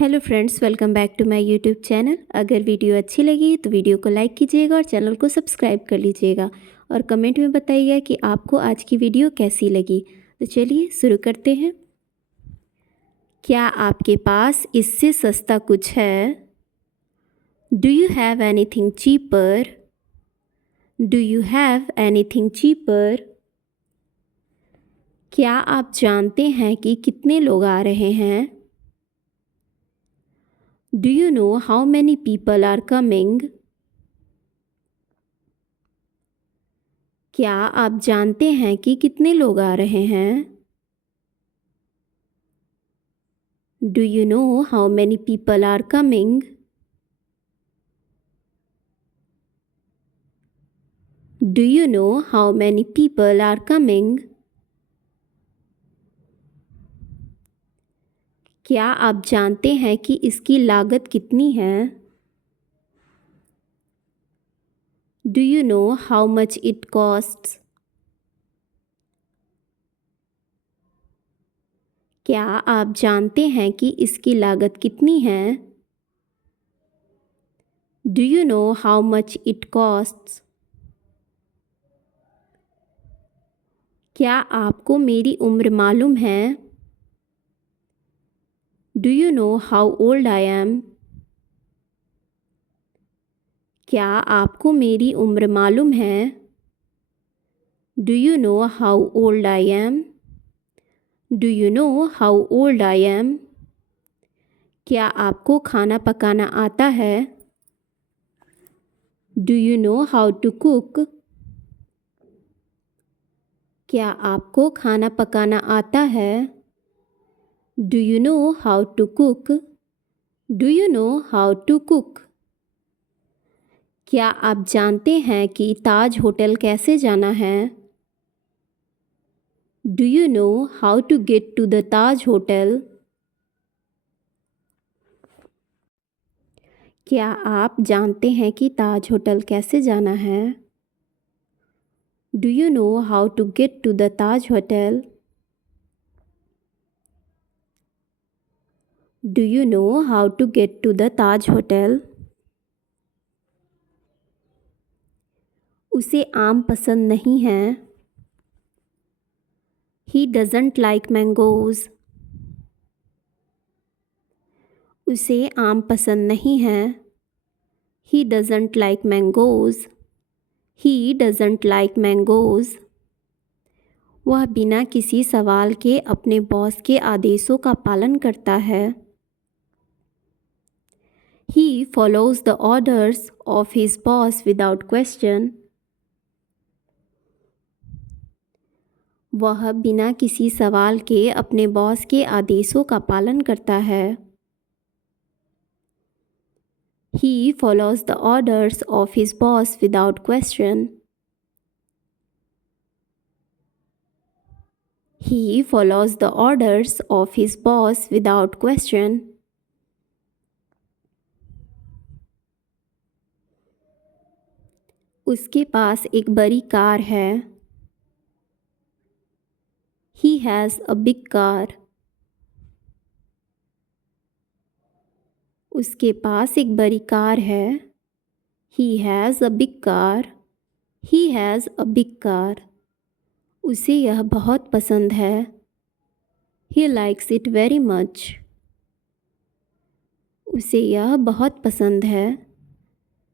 Hello friends, welcome back to my YouTube channel. अगर video अच्छी लगी तो वीडियो को लाइक कीजिएगा और चैनल को सब्सक्राइब कर लीजिएगा और कमेंट में बताइएगा कि आपको आज की वीडियो कैसी लगी। तो चलिए शुरू करते हैं। क्या आपके पास इससे सस्ता कुछ है? Do you have anything cheaper? Do you have anything cheaper? क्या आप जानते हैं कि कितने लोग आ रहे हैं? Do you know how many people are coming? क्या आप जानते हैं कि कितने लोग आ रहे हैं? Do you know how many people are coming? Do you know how many people are coming? क्या आप जानते हैं कि इसकी लागत कितनी है? Do you know how much it costs? क्या आप जानते हैं कि इसकी लागत कितनी है? Do you know how much it costs? क्या आपको मेरी उम्र मालूम है? Do you know how old I am? क्या आपको मेरी उम्र मालूम है? Do you know how old I am? Do you know how old I am? क्या आपको खाना पकाना आता है? Do you know how to cook? क्या आपको खाना पकाना आता है? Do you know how to cook? Do you know how to cook? क्या आप जानते हैं कि ताज होटल कैसे जाना है? Do you know how to get to the Taj Hotel? क्या आप जानते हैं कि ताज होटल कैसे जाना है? Do you know how to get to the Taj Hotel? Do you know how to get to the Taj Hotel? उसे आम पसंद नहीं है। He doesn't like mangoes. उसे आम पसंद नहीं है। He doesn't like mangoes. He doesn't like mangoes. वह बिना किसी सवाल के अपने बॉस के आदेशों का पालन करता है। He follows the orders of his boss without question. वह बिना किसी सवाल के अपने बॉस के आदेशों का पालन करता है। He follows the orders of his boss without question. He follows the orders of his boss without question. उसके पास एक बड़ी कार है। He has a big car. उसके पास एक बड़ी कार है। He has a big car. He has a big car. उसे यह बहुत पसंद है। He likes it very much. उसे यह बहुत पसंद है।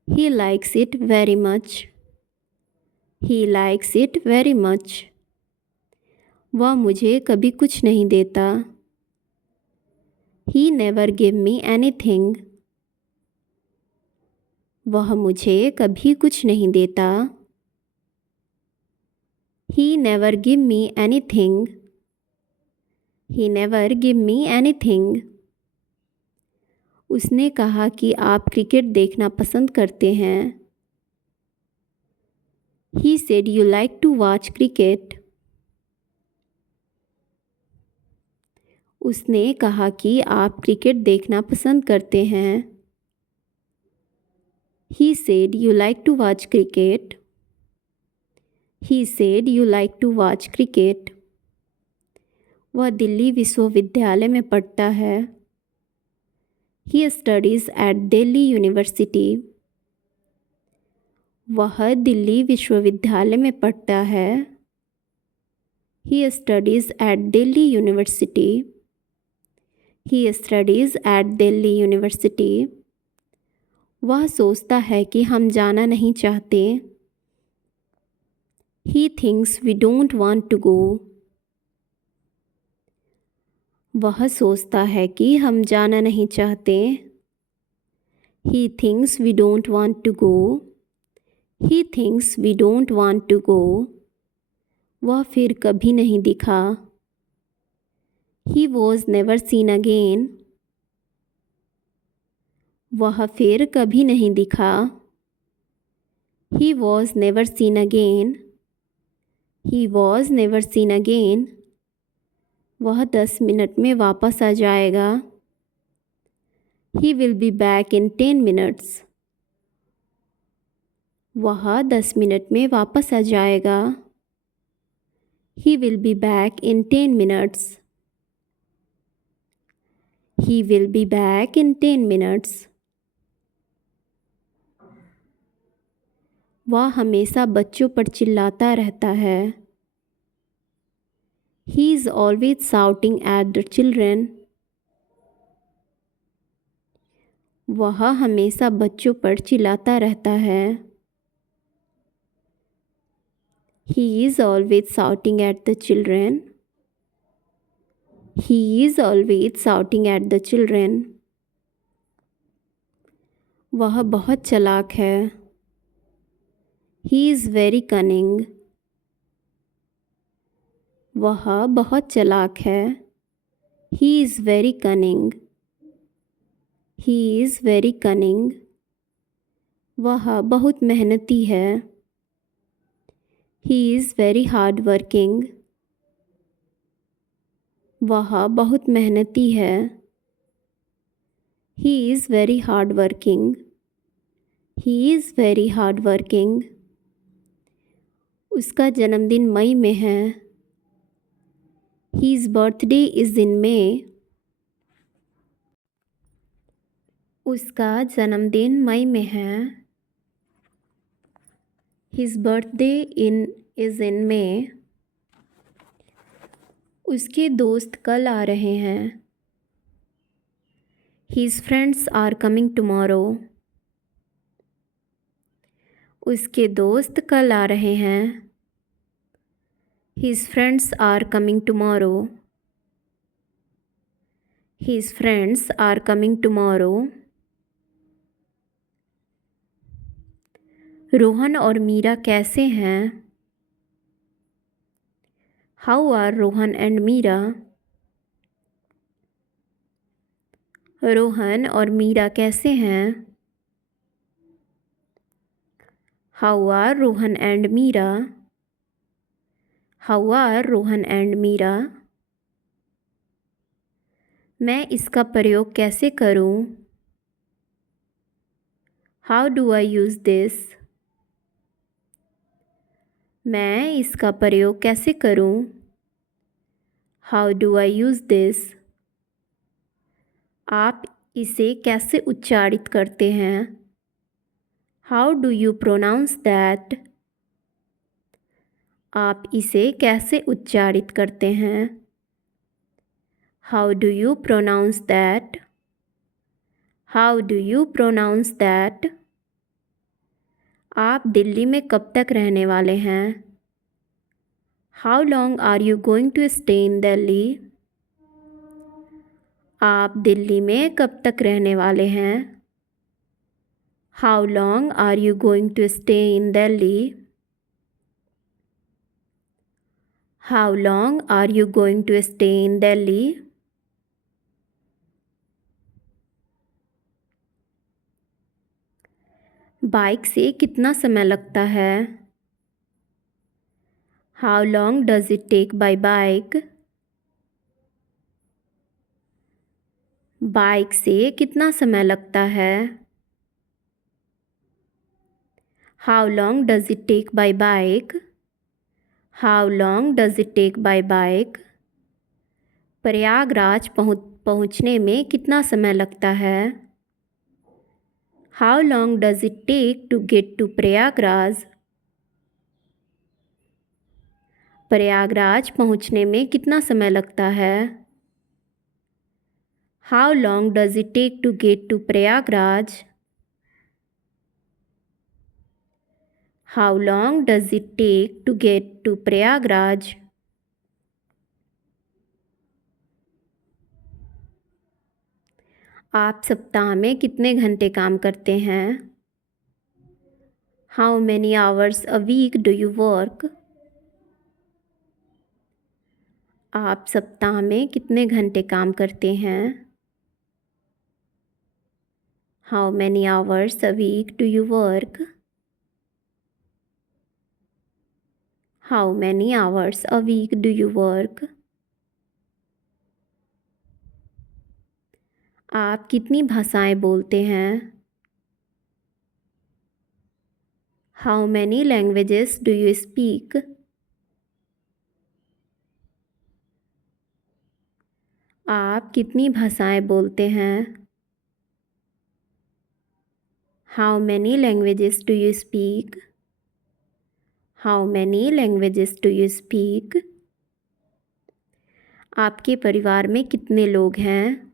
He likes it very much. He likes it very much. वह मुझे कभी कुछ नहीं देता। He never give me anything. वह मुझे कभी कुछ नहीं देता। He never give me anything. He never give me anything. उसने कहा कि आप क्रिकेट देखना पसंद करते हैं। He said you like to watch cricket. उसने कहा कि आप क्रिकेट देखना पसंद करते हैं। He said you like to watch cricket. He said you like to watch cricket. वह दिल्ली विश्वविद्यालय में पढ़ता है। He studies at Delhi University. वह दिल्ली विश्वविद्यालय में पढ़ता है. He studies at Delhi University. He studies at Delhi University. वह सोचता है कि हम जाना नहीं चाहते. He thinks we don't want to go. वह सोचता है कि हम जाना नहीं चाहते. He thinks we don't want to go. He thinks we don't want to go. वह फिर कभी नहीं दिखा. He was never seen again. वह फिर कभी नहीं दिखा. He was never seen again. He was never seen again. वह 10 मिनट में वापस आ जाएगा. He will be back in 10 minutes. वह 10 मिनट में वापस आ जाएगा. He will be back in 10 minutes. He will be back in 10 minutes. वह हमेशा बच्चों पर चिल्लाता रहता है. He is always shouting at the children. वह हमेशा बच्चों पर चिल्लाता रहता है. He is always shouting at the children. He is always shouting at the children. वह बहुत चालाक है. He is very cunning. वह बहुत चालाक है. He is very cunning. He is very cunning. वह बहुत मेहनती है. He is very hard working. वह बहुत मेहनती है. He is very hard working. He is very hard working. उसका जन्मदिन मई में है. His birthday is in May. उसका जन्मदिन मई में है. His birthday is in May. उसके दोस्त कल आ रहे हैं. His friends are coming tomorrow. उसके दोस्त कल आ रहे हैं. His friends are coming tomorrow. His friends are coming tomorrow. Rohan और मीरा कैसे हैं? How are Rohan and Meera? Rohan और मीरा कैसे हैं? How are Rohan and Meera? How are Rohan and Meera? मैं इसका प्रयोग कैसे करूं? How do I use this? मैं इसका प्रयोग कैसे करूं? How do I use this? आप इसे कैसे उच्चारित करते हैं? How do you pronounce that? आप इसे कैसे उच्चारित करते हैं? How do you pronounce that? How do you pronounce that? आप दिल्ली में कब तक रहने वाले हैं? How long are you going to stay in Delhi? आप दिल्ली में कब तक रहने वाले हैं? How long are you going to stay in Delhi? How long are you going to stay in Delhi? Bike से कितना समय लगता है? How long does it take by bike? Bike से कितना समय लगता है? How long does it take by bike? How long does it take by bike? Prayagraj पहुँचने में कितना समय लगता है? How long does it take to get to Prayagraj? Prayagraj पहुँचने में कितना समय लगता है? How long does it take to get to Prayagraj? How long does it take to get to Prayagraj? आप सप्ताह में कितने घंटे काम करते हैं? How many hours a week do you work? आप सप्ताह में कितने घंटे काम करते हैं? How many hours a week do you work? How many hours a week do you work? आप कितनी भाषाएं बोलते हैं? How many languages do you speak? आप कितनी भाषाएं बोलते हैं? How many languages do you speak? How many languages do you speak? आपके परिवार में कितने लोग हैं?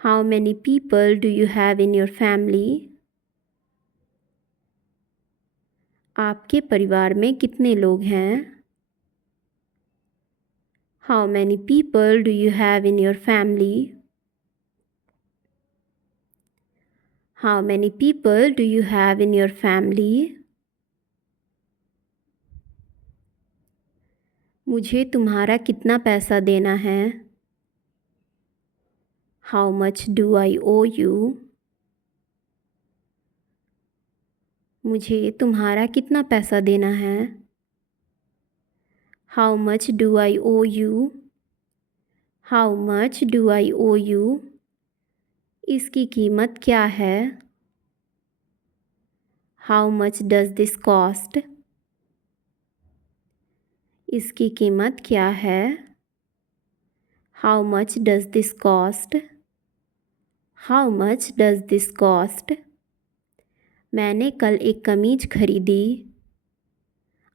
How many people do you have in your family? आपके परिवार में कितने लोग हैं? How many people do you have in your family? How many people do you have in your family? मुझे तुम्हारा कितना पैसा देना है? How much do I owe you? मुझे तुम्हारा कितना पैसा देना है? How much do I owe you? How much do I owe you? इसकी कीमत क्या है? How much does this cost? इसकी कीमत क्या है? How much does this cost? How much does this cost? मैंने कल एक कमीज खरीदी।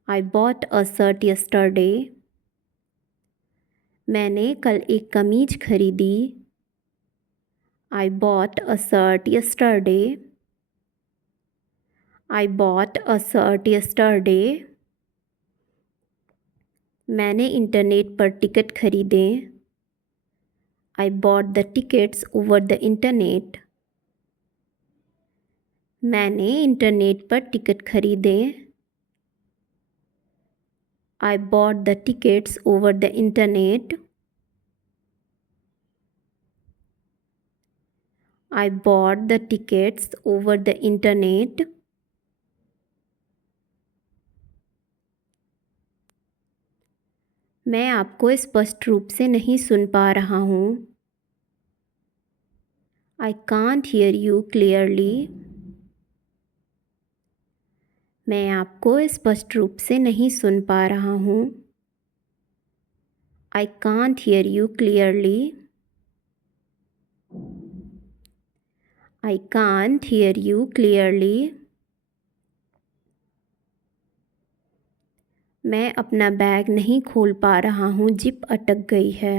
I bought a shirt yesterday. मैंने कल एक कमीज खरीदी। I bought a shirt yesterday. I bought a shirt yesterday. मैंने इंटरनेट पर टिकट खरीदे। I bought the tickets over the internet. मैंने इंटरनेट पर टिकट खरीदे। I bought the tickets over the internet. I bought the tickets over the internet. मैं आपको स्पष्ट रूप से नहीं सुन पा रहा हूँ। I can't hear you clearly. मैं आपको स्पष्ट रूप से नहीं सुन पा रहा हूँ। I can't hear you clearly. I can't hear you clearly. मैं अपना बैग नहीं खोल पा रहा हूँ, जिप अटक गई है।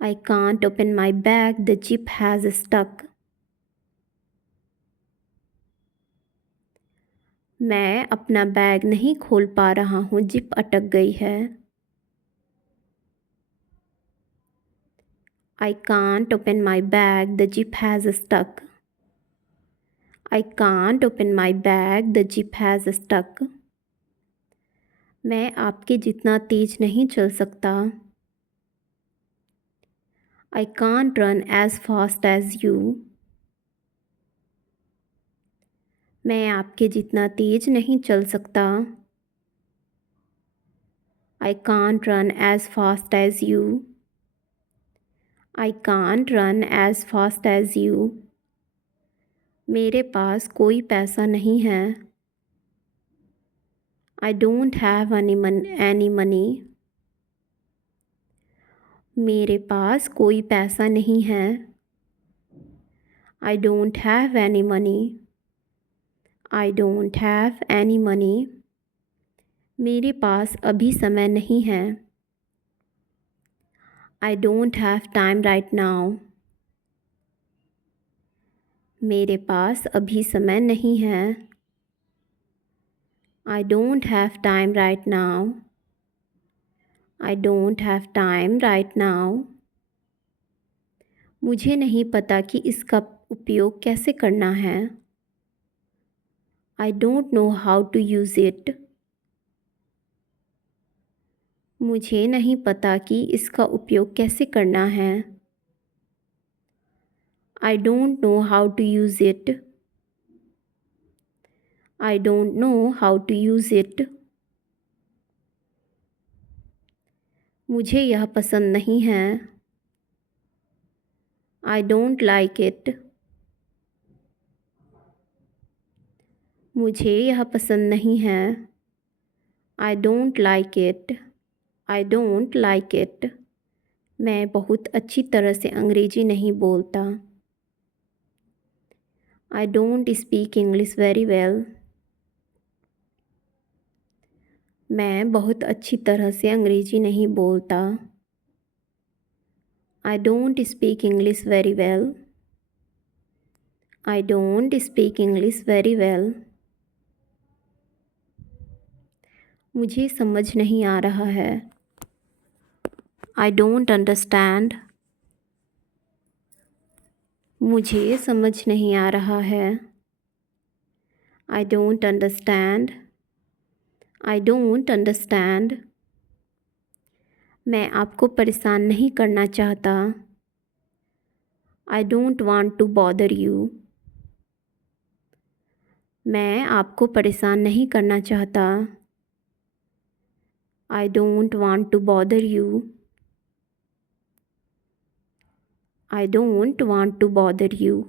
I can't open my bag, the zip has stuck. मैं अपना बैग नहीं खोल पा रहा हूँ, जिप अटक गई है। I can't open my bag, the zip has stuck. I can't open my bag, the zip has stuck. मैं आपके जितना तेज नहीं चल सकता। I can't run as fast as you. मैं आपके जितना तेज नहीं चल सकता। I can't run as fast as you. I can't run as fast as you. मेरे पास कोई पैसा नहीं है। I don't have any money. मेरे पास कोई पैसा नहीं है। I don't have any money. I don't have any money. मेरे पास अभी समय नहीं है। I don't have time right now. मेरे पास अभी समय नहीं है। I don't have time right now. I don't have time right now. मुझे नहीं पता कि इसका उपयोग कैसे करना है। I don't know how to use it. मुझे नहीं पता कि इसका उपयोग कैसे करना है। I don't know how to use it. I don't know how to use it. मुझे यह पसंद नहीं है। I don't like it. मुझे यह पसंद नहीं है। I don't like it. I don't like it. मैं बहुत अच्छी तरह से अंग्रेजी नहीं बोलता। I don't speak English very well. मैं बहुत अच्छी तरह से अंग्रेजी नहीं बोलता। I don't speak English very well. I don't speak English very well. मुझे समझ नहीं आ रहा है। I don't understand. मुझे समझ नहीं आ रहा है। I don't understand. I don't understand. मैं आपको परेशान नहीं करना चाहता। I don't want to bother you. मैं आपको परेशान नहीं करना चाहता। I don't want to bother you. I don't want to bother you.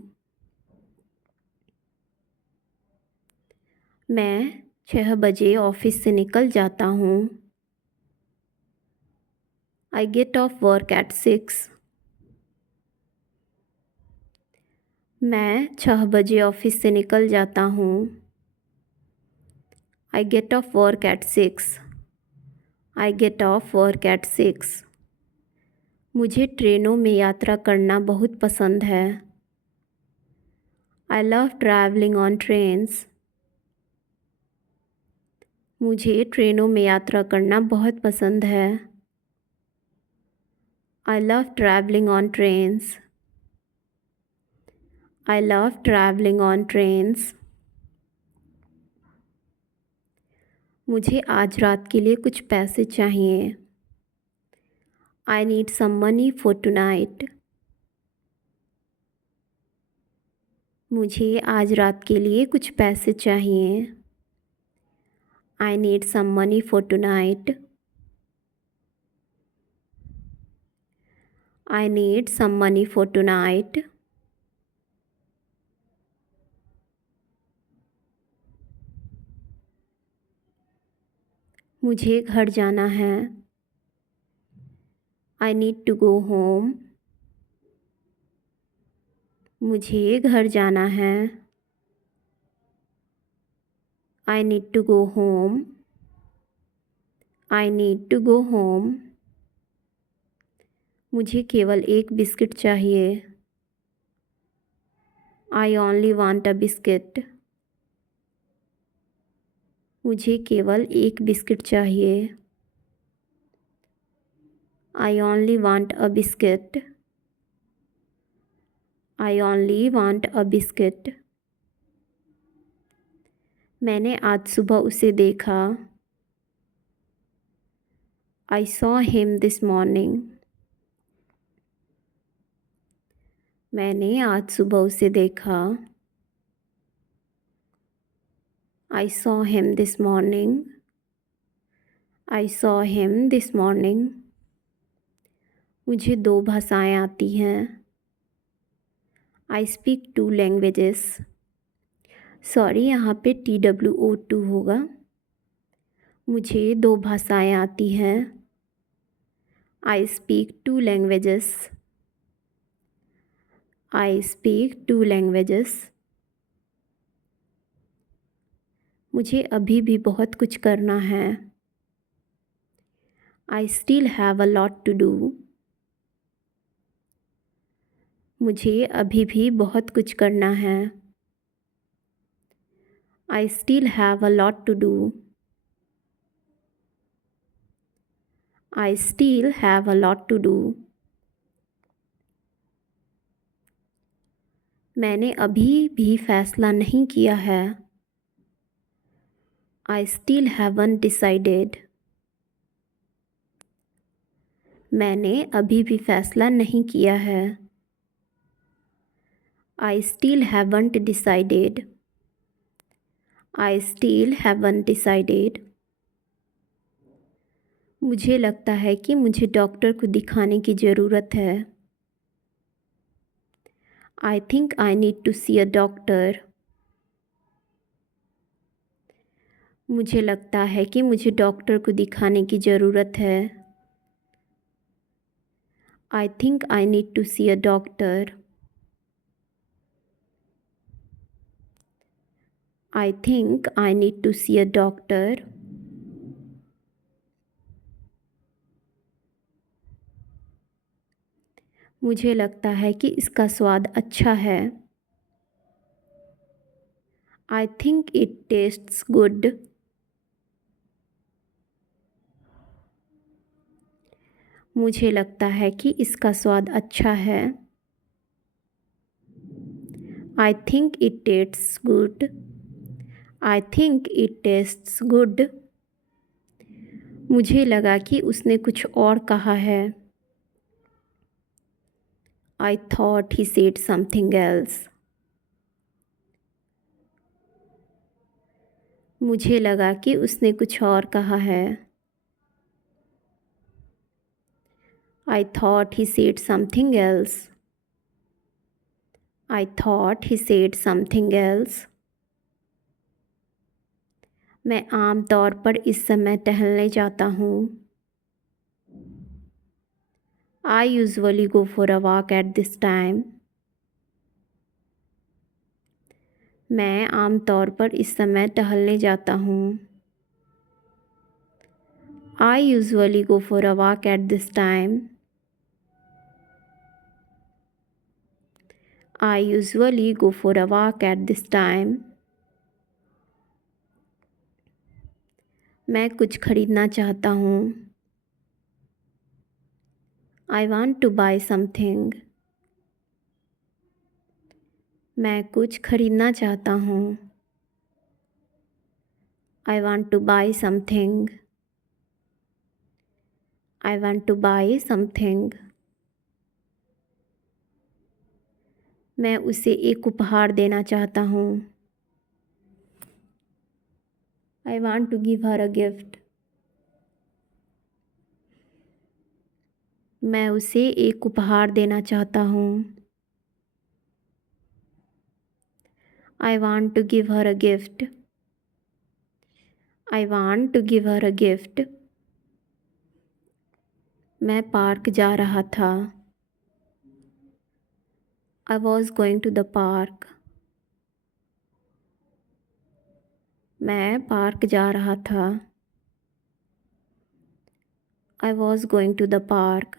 मैं 6 बजे ऑफिस से निकल जाता हूँ। I get off work at 6. मैं 6 बजे ऑफिस से निकल जाता हूँ। I get off work at 6. I get off work at 6. मुझे ट्रेनों में यात्रा करना बहुत पसंद है। I love traveling on trains. मुझे ट्रेनों में यात्रा करना बहुत पसंद है। I love traveling on trains. I love traveling on trains. मुझे आज रात के लिए कुछ पैसे चाहिए। I need some money for tonight. मुझे आज रात के लिए कुछ पैसे चाहिए। I need some money for tonight. I need some money for tonight. मुझे घर जाना है। I need to go home. मुझे घर जाना है। I need to go home. I need to go home. मुझे केवल एक बिस्किट चाहिए। I only want a biscuit. मुझे केवल एक बिस्किट चाहिए। I only want a biscuit. I only want a biscuit. मैंने आज सुबह उसे देखा। I saw him this morning. मैंने आज सुबह उसे देखा। I saw him this morning. I saw him this morning. मुझे 2 भाषाएं आती हैं। I speak 2 languages. सॉरी, यहाँ पे TWO2 होगा। मुझे 2 भाषाएं आती हैं। I speak 2 languages. I speak 2 languages. मुझे अभी भी बहुत कुछ करना है. I still have a lot to do. मुझे अभी भी बहुत कुछ करना है. I still have a lot to do. I still have a lot to do. मैंने अभी भी फैसला नहीं किया है. I still haven't decided. मैंने अभी भी फैसला नहीं किया है. I still haven't decided. I still haven't decided. मुझे लगता है कि मुझे डॉक्टर को दिखाने की ज़रूरत है. I think I need to see a doctor. मुझे लगता है कि मुझे डॉक्टर को दिखाने की ज़रूरत है. I think I need to see a doctor. I think I need to see a doctor. मुझे लगता है कि इसका स्वाद अच्छा है. I think it tastes good. मुझे लगता है कि इसका स्वाद अच्छा है. I think it tastes good. I think it tastes good. मुझे लगा कि उसने कुछ और कहा है. I thought he said something else. मुझे लगा कि उसने कुछ और कहा है. I thought he said something else. I thought he said something else. मैं आम तौर पर इस समय टहलने जाता हूँ. I usually go for a walk at this time. मैं आम तौर पर इस समय टहलने जाता हूँ. I usually go for a walk at this time. I usually go for a walk at this time. मैं कुछ खरीदना चाहता हूँ. I want to buy something. मैं कुछ खरीदना चाहता हूँ. I want to buy something. I want to buy something. मैं उसे एक उपहार देना चाहता हूँ. I want to give her a gift. मैं उसे एक उपहार देना चाहता हूँ. I want to give her a gift. I want to give her a gift. मैं पार्क जा रहा था. I was going to the park. मैं पार्क जा रहा था. I was going to the park.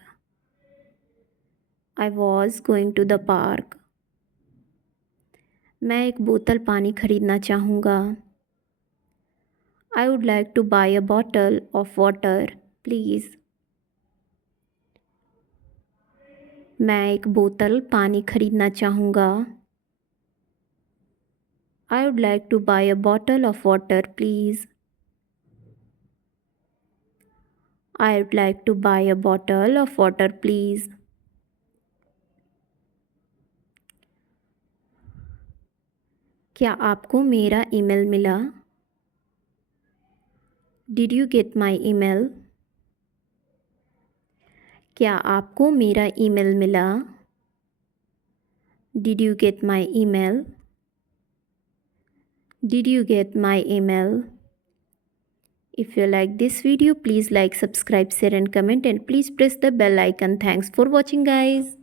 I was going to the park. मैं एक बोतल पानी खरीदना चाहूँगा. I would like to buy a bottle of water, please. मैं एक बोतल पानी खरीदना चाहूँगा. I would like to buy a bottle of water, please. I would like to buy a bottle of water, please. क्या आपको मेरा ईमेल मिला? Did you get my email? क्या आपको मेरा ईमेल मिला? Did you get my email? Did you get my email? If you like this video, please like, subscribe, share and comment, and please press the bell icon. Thanks for watching guys.